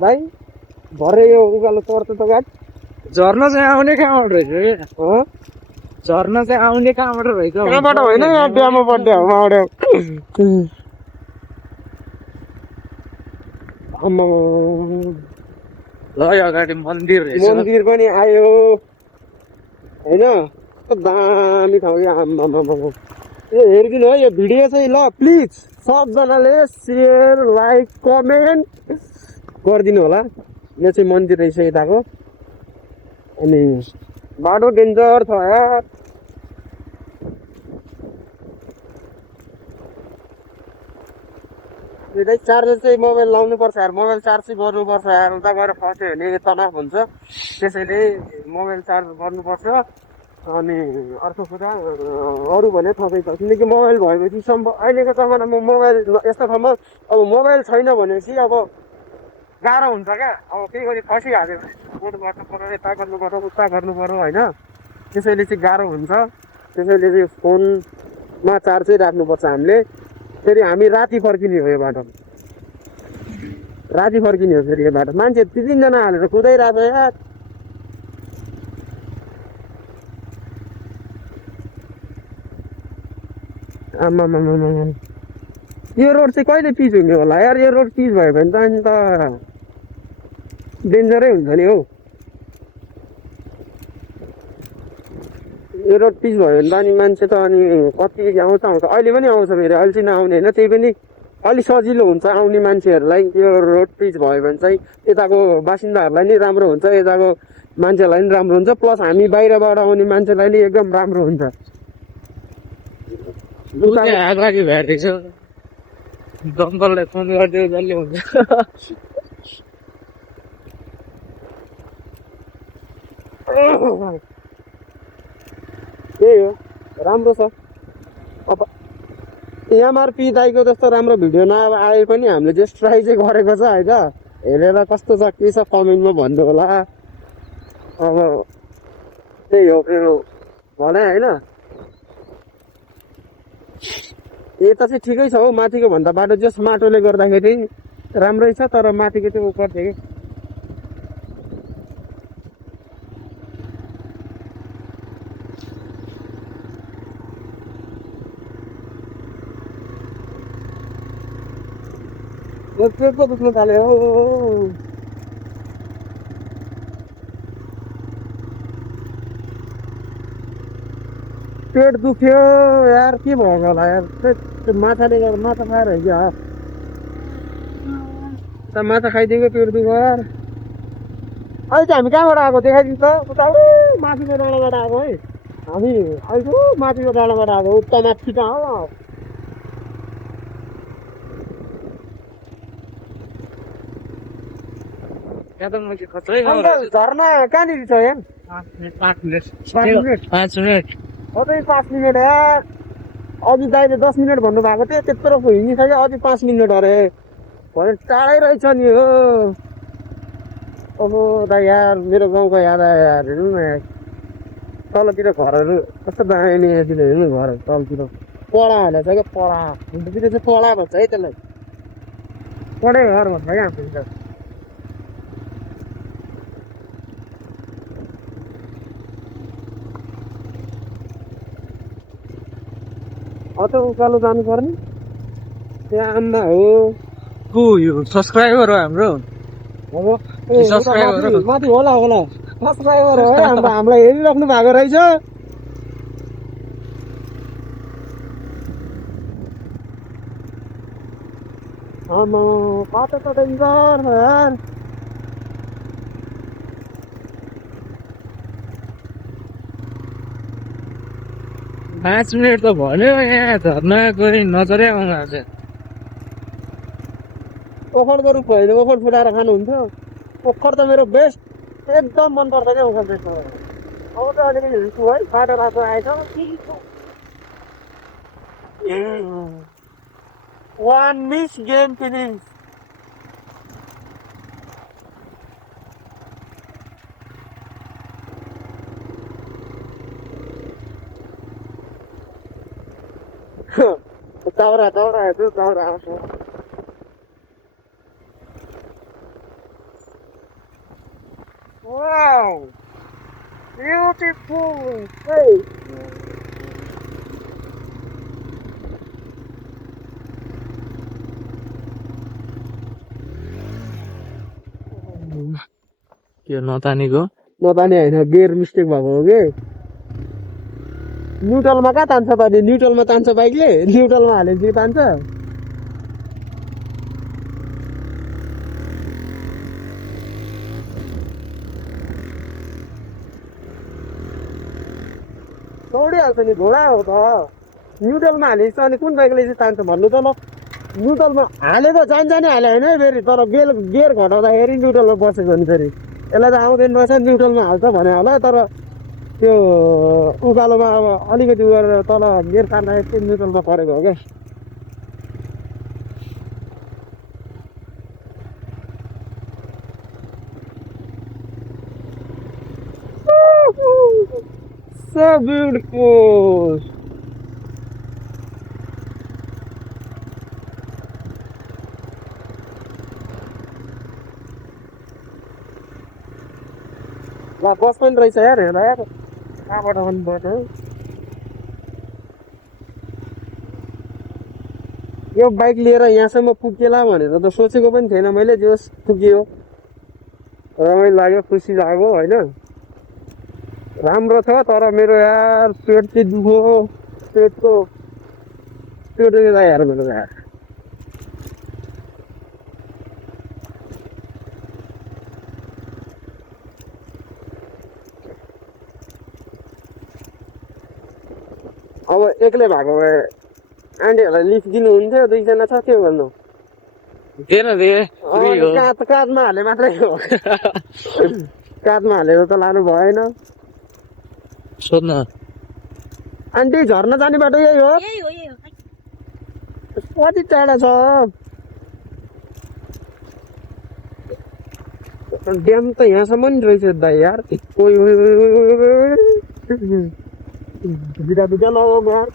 भाइ भरे यो उकालो चढ्छ त गाडी झर्ना चाहिँ आउने कहाँबाट रहेछ हो झर्ना चाहिँ आउने कहाँबाट रहेछ कहाँबाट होइन यहाँ बिहामा पर्ने हो उहाँबाट आम्मा ल यो अगाडि मन्दिर रहेछ मन्दिर पनि आयो होइन कस्तो दामी ठाउँ यो आम्मा ए हेरिदिनु है यो भिडियो चाहिँ ल प्लिज सबजनाले सेयर लाइक कमेन्ट गरिदिनु होला यो चाहिँ मन्दिर रहेछ यताको अनि बाटो डेन्जर छ यार यतै चार्जर चाहिँ मोबाइल लाउनुपर्छ यार मोबाइल चार्ज चाहिँ गर्नुपर्छ यार उता गएर फस्यो भने तनाव हुन्छ त्यसैले मोबाइल चार्ज गर्नुपर्छ अनि अर्को कुरा अरू भने थपै छ किनकि मोबाइल भएपछि अहिलेको जमानामा मोबाइल यस्तो ठाउँमा अब मोबाइल छैन भनेपछि अब गाह्रो हुन्छ क्या अब केही गरी फसिहाल्यो भने गर्नु पऱ्यो यता गर्नु पऱ्यो उता गर्नु पऱ्यो होइन त्यसैले चाहिँ गाह्रो हुन्छ त्यसैले चाहिँ फोनमा चार्ज चाहिँ राख्नुपर्छ हामीले फेरि हामी राति फर्किने हो यो बाटो राति फर्किने हो फेरि यो बाटो मान्छे 3 जना हालेर कुदाइरहेको यार आमा यो रोड चाहिँ कहिले पिच हुने होला यार यो रोड पिच भयो भने त अनि त डेन्जरै हुन्छ नि हौ यो रोड पिच भयो भने त अनि मान्छे त अनि कति आउँछ अहिले पनि आउँछ फेरि अहिले चाहिँ नआउने होइन त्यही पनि अलिक सजिलो हुन्छ आउने मान्छेहरूलाई यो रोड पिच भयो भने चाहिँ यताको बासिन्दाहरूलाई नि राम्रो हुन्छ यताको मान्छेहरूलाई नि राम्रो हुन्छ प्लस हामी बाहिरबाट आउने मान्छेलाई नि एकदम राम्रो हुन्छ अगाडि भेटेको छ दमकललाई फोन गरिदियो जसले हुन्छ त्यही हो राम्रो छ अब एमआरपी दाइको जस्तो राम्रो भिडियो नआए पनि हामीले जस्ट ट्राई चाहिँ गरेको छ होइन हेरेर कस्तो छ के छ कमेन्टमा भन्नु होला अब त्यही हो मेरो भनाइ होइन यता चाहिँ ठिकै छ हौ माथिको भन्दा बाटो जस्ट माटोले गर्दाखेरि राम्रै छ तर माथिको चाहिँ उपर थियो कि पेट पो दुख्नु थाल्यो हौ पेट दुख्यो यार के भएको होला यार त्यो माछाले गर्दा माछा खाएर हो क्या त माछा खाइदिएको पेट दुख्यो यार अहिले चाहिँ हामी कहाँबाट आएको देखाइदिन्छ उता माथिको डाँडाबाट आएको है हामी अहिले माथिको डाँडाबाट आएको उता माथि कहाँ हो झर्ना कहाँनिर छ यार 5 मिनट 5 मिनट यार अघि दाइले 10 मिनट भन्नुभएको थियो त्यत्रो हिँडिसक्यो अझै 5 मिनट अरे भने टाढै रहेछ नि हो अब दाइ यार मेरो गाउँको याद आयो यार हेर्नु न यार तलतिर घरहरू कस्तो दामी यहाँतिर हेर्नु घरहरू तलतिर पडा हालेको छ क्या पडा हिँड्दातिर चाहिँ पडा भन्छ है त्यसलाई पढै घर भन्छ क्या हाम्रो अझ उकालो जानु पर्ने त्यहाँ आम्मा हो को यो सब्सक्राइबर हो हाम्रो माथि होला सब्सक्राइबर हो हामीलाई हेरिराख्नु भएको रहेछ आमा बाटो त डेन्जर छ यार 5 मिनट त भन्यो यहाँ झर्ना गरी नजरै आउनु आउँछ ओखरको रुख भयो भने ओखर फुटाएर खानुहुन्थ्यो ओखर त मेरो बेस्ट एकदम मनपर्छ क्या ओखर बेस्ट अब त अलिकति हिँड्छु है बाटो रातो आएछ one miss game finish Taura, taura, itu taura. त्यो नतानेको नताने होइन गियर मिस्टेक भएको हो कि न्युट्रलमा कहाँ तान्छ त अनि न्युट्रलमा तान्छ बाइकले न्युट्रलमा हालेपछि तान्छ दौडिहाल्छ नि घोडा हो त न्युट्रलमा हालेपछि अनि कुन बाइकले चाहिँ तान्छ भन्नु त ल न्युट्रलमा हालेको जान्छ नि हाल्यो होइन फेरि तर गियर गियर घटाउँदाखेरि न्युट्रलमा बसेको नि फेरि यसलाई त आउँदैन रहेछ न्युट्रलमा हाल्छ भने होला तर त्यो उकालोमा अब अलिकति उ गरेर तल गियर तान्दाखेरि चाहिँ न्युट्रलमा परेको हो क्या So beautiful. ल बस पनि रहेछ यार हेर यार कहाँबाट पनि बस हो यो बाइक लिएर यहाँसम्म पुगेला भनेर त सोचेको पनि थिएन मैले जे होस् पुग्यो रमाइलो लाग्यो खुसी लाग्यो होइन राम्रो छ तर मेरो यार पेट चाहिँ दुख्यो पेटको पेट दुख्दा यार मेरो यार अब एक्लै भएको भए आन्टीहरूलाई लिफ्ट दिनुहुन्थ्यो दुईजना छ के भन्नु दिएन दे काँधमा हाले मात्रै हो काँधमा हालेर त लानु भएन सोध्न आन्टी झर्न जाने बाटो यही हो कति टाढा छ ड्याम त यहाँसम्म नि रहेछ दाइ यार बिदा बिदा लगाऊ यार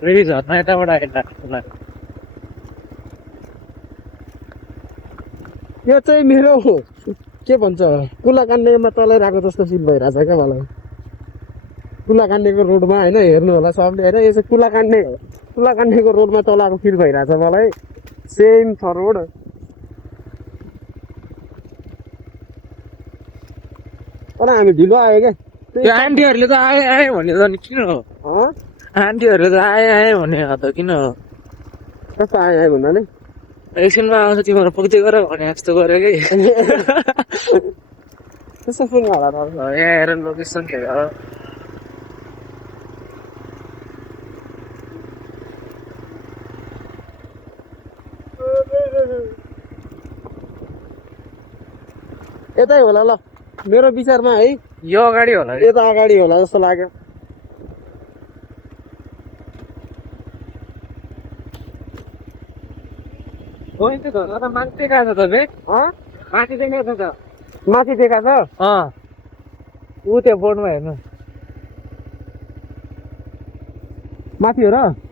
फेरि झर्न यताबाट हेर्दा यो चाहिँ मेरो के भन्छ कुलाकान्डेमा चलाइरहेको जस्तो फिल भइरहेछ क्या मलाई कुलाकान्डेको रोडमा होइन हेर्नु होला सबले होइन यो चाहिँ कुलाकान्डेको रोडमा चलाएको फिल भइरहेछ मलाई सेम छ रोड तर हामी ढिलो आयो क्या त्यो आन्टीहरूले त आए आए भने त नि किन हो आन्टीहरूले त आए आए भने त किन हो कस्तो आयो भन्दा नि एकछिनमा आउँछ तिमीहरू पुग्दै गर भने जस्तो गर्यो कि त्यस्तो सुन्नु होला त यहाँ हेर लोकेसन के हो यतै होला ल मेरो विचारमा है यो अगाडि होला यता अगाडि होला जस्तो लाग्यो माथि देखाएको छ त माथि देखाएको छ माथि देखाएको छ ऊ त्यो बोर्डमा हेर्नु माथि हो र